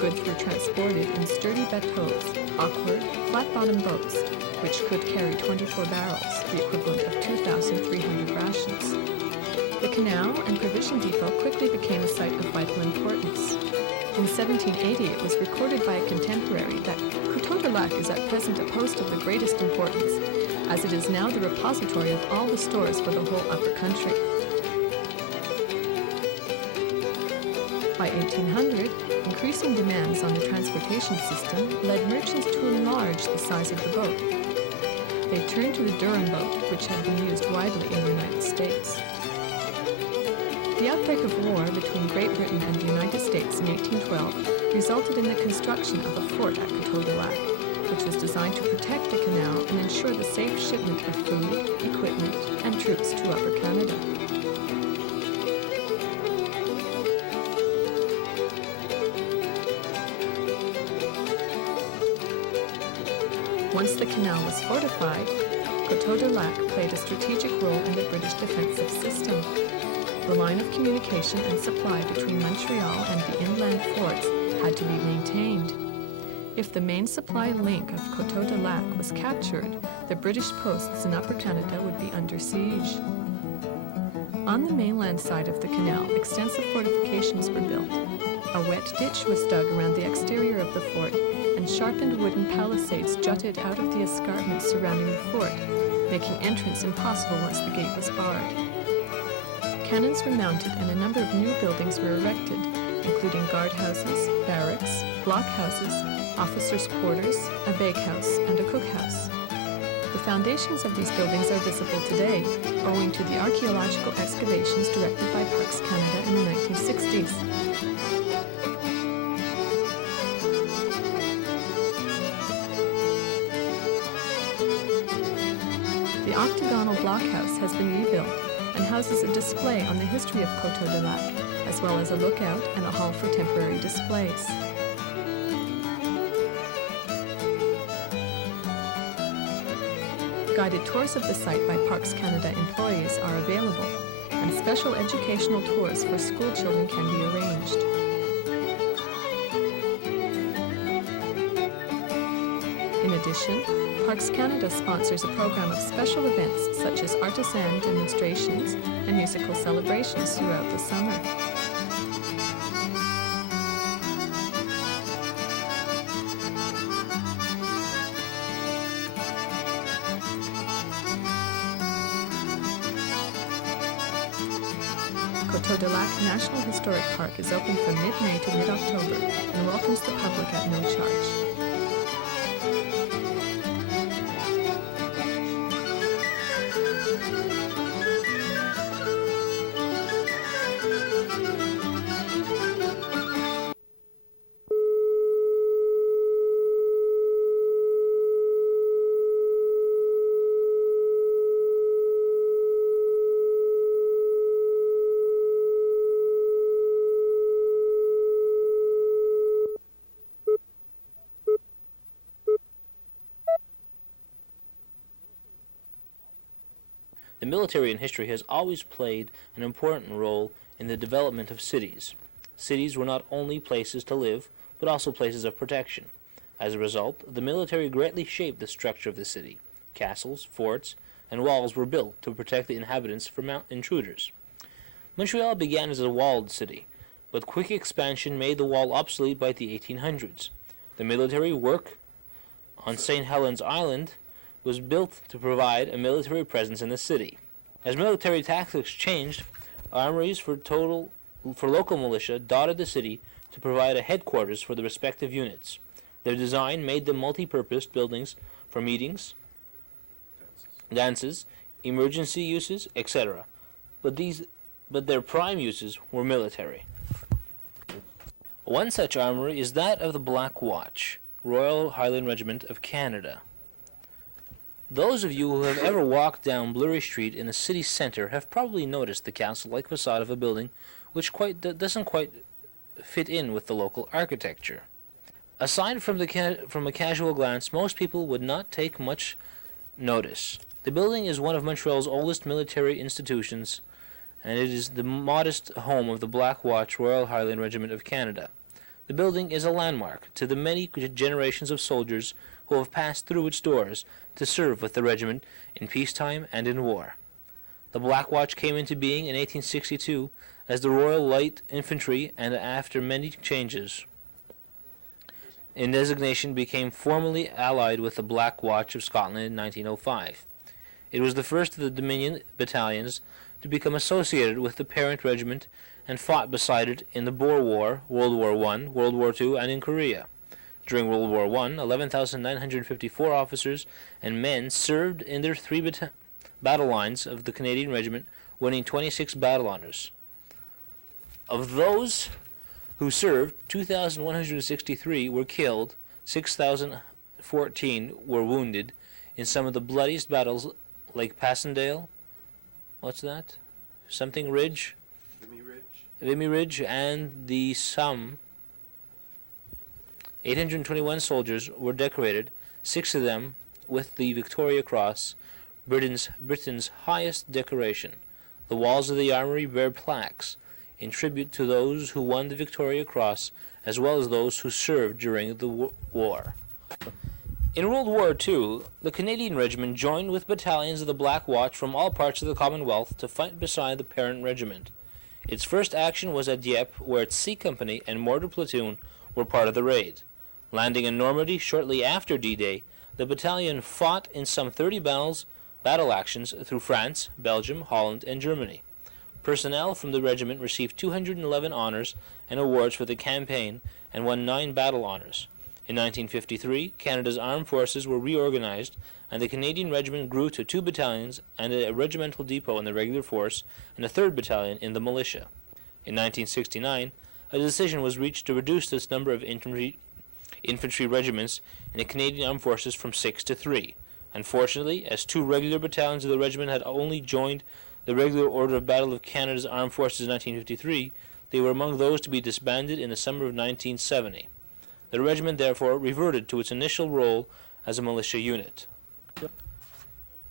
goods were transported in sturdy bateaux, awkward, flat-bottomed boats, which could carry 24 barrels, the equivalent of 2,300 rations. The canal and provision depot quickly became a site of vital importance. In 1780, it was recorded by a contemporary that Coteau-du-Lac is at present a post of the greatest importance, as it is now the repository of all the stores for the whole upper country. By 1800, increasing demands on the transportation system led merchants to enlarge the size of the boat. They turned to the Durham boat, which had been used widely in the United States. The outbreak of war between Great Britain and the United States in 1812 resulted in the construction of a fort at Coteau-du-Lac, which was designed to protect the canal and ensure the safe shipment of food, equipment, and troops to Upper Canada. Once the canal was fortified, Coteau-du-Lac played a strategic role in the British defensive system. The line of communication and supply between Montreal and the inland forts had to be maintained. If the main supply link of Coteau-du-Lac was captured, the British posts in Upper Canada would be under siege. On the mainland side of the canal, extensive fortifications were built. A wet ditch was dug around the exterior of the fort, and sharpened wooden palisades jutted out of the escarpments surrounding the fort, making entrance impossible once the gate was barred. Cannons were mounted and a number of new buildings were erected, including guardhouses, barracks, blockhouses, officers' quarters, a bakehouse, and a cookhouse. The foundations of these buildings are visible today, owing to the archaeological excavations directed by Parks Canada in the 1960s. The octagonal blockhouse has been rebuilt and houses a display on the history of Coteau-du-Lac, as well as a lookout and a hall for temporary displays. Guided tours of the site by Parks Canada employees are available, and special educational tours for school children can be arranged. In addition, Parks Canada sponsors a program of special events such as artisan demonstrations and musical celebrations throughout the summer. Coteau-du-Lac National Historic Park is open from mid-May to mid-October and welcomes the public at no charge. The military in history has always played an important role in the development of cities. Cities were not only places to live, but also places of protection. As a result, the military greatly shaped the structure of the city. Castles, forts, and walls were built to protect the inhabitants from intruders. Montreal began as a walled city, but quick expansion made the wall obsolete by the 1800s. The military work on St. Helens Island was built to provide a military presence in the city. As military tactics changed, armories for local militia dotted the city to provide a headquarters for the respective units. Their design made them multi-purpose buildings for meetings, dances, emergency uses, etc. But their prime uses were military. One such armory is that of the Blackwatch, Royal Highland Regiment of Canada. Those of you who have ever walked down Blurry Street in the city centre have probably noticed the castle-like facade of a building which doesn't quite fit in with the local architecture. Aside from a casual glance, most people would not take much notice. The building is one of Montreal's oldest military institutions, and it is the modest home of the Blackwatch Royal Highland Regiment of Canada. The building is a landmark to the many generations of soldiers who have passed through its doors to serve with the regiment in peacetime and in war. The Blackwatch came into being in 1862 as the Royal Light Infantry, and after many changes in designation became formally allied with the Black Watch of Scotland in 1905. It was the first of the Dominion battalions to become associated with the parent regiment and fought beside it in the Boer War, World War I, World War II, and in Korea. During World War I, 11,954 officers and men served in their three battle lines of the Canadian Regiment, winning 26 battle honors. Of those who served, 2,163 were killed, 6,014 were wounded in some of the bloodiest battles like Passendale, what's that? Something Ridge? Vimy Ridge, and the Somme. 821 soldiers were decorated, 6 of them with the Victoria Cross, Britain's highest decoration. The walls of the armory bear plaques in tribute to those who won the Victoria Cross, as well as those who served during the war. In World War II, the Canadian Regiment joined with battalions of the Black Watch from all parts of the Commonwealth to fight beside the parent regiment. Its first action was at Dieppe, where its C Company and mortar platoon were part of the raid. Landing in Normandy shortly after D-Day, the battalion fought in some 30 battle actions through France, Belgium, Holland, and Germany. Personnel from the regiment received 211 honors and awards for the campaign and won 9 battle honors. In 1953, Canada's armed forces were reorganized, and the Canadian Regiment grew to 2 battalions and a regimental depot in the regular force and a 3rd battalion in the militia. In 1969, a decision was reached to reduce this number of infantry regiments in the Canadian Armed Forces from 6 to 3. Unfortunately, as 2 regular battalions of the regiment had only joined the regular order of battle of Canada's Armed Forces in 1953, they were among those to be disbanded in the summer of 1970. The regiment therefore reverted to its initial role as a militia unit.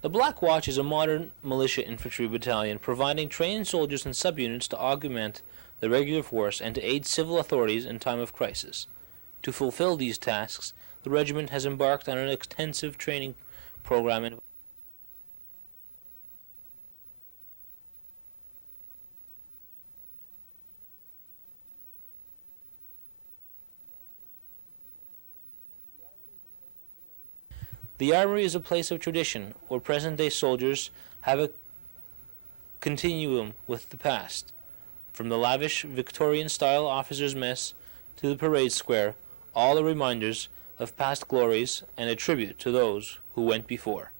The Black Watch is a modern militia infantry battalion providing trained soldiers and subunits to augment the regular force and to aid civil authorities in time of crisis. To fulfill these tasks, the regiment has embarked on an extensive training program in The armory is a place of tradition, where present-day soldiers have a continuum with the past. From the lavish Victorian-style officers' mess to the parade square, all are reminders of past glories and a tribute to those who went before.